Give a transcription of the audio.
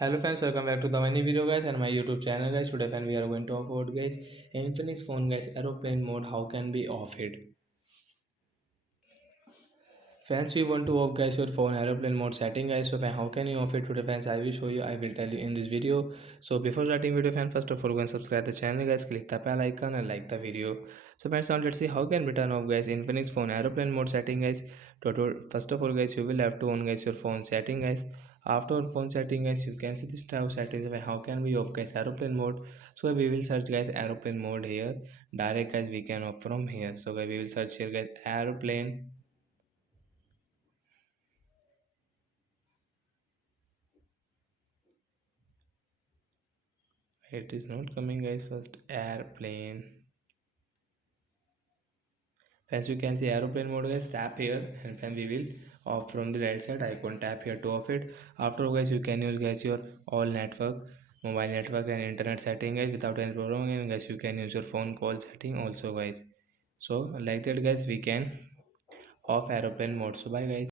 Hello friends, welcome back to the many video guys and my YouTube channel guys. Today we are going to talk about guys Infinix phone guys aeroplane mode. How can we off it? Fans, you want to off guys your phone aeroplane mode setting guys. So how can you off it today fans? I will show you. I will tell you in this video. So before starting video fan, first of all go and subscribe the channel guys. Click the bell icon and like the video. So friends, now let's see how can we turn off guys Infinix phone aeroplane mode setting guys. First of all guys, you will have to on guys your phone setting guys. After phone setting guys, you can see this tab settings. How can we off guys aeroplane mode? So we will search guys aeroplane mode here. Direct guys we can off from here. So guys we will search here guys aeroplane. It is not coming guys. First airplane. As you can see aeroplane mode guys, tap here and then we will off from the right side icon. Tap here to off it. After guys you can use guys your all network, mobile network and internet setting guys without any problem, and guys you can use your phone call setting also guys. So like that guys we can off aeroplane mode. So bye guys.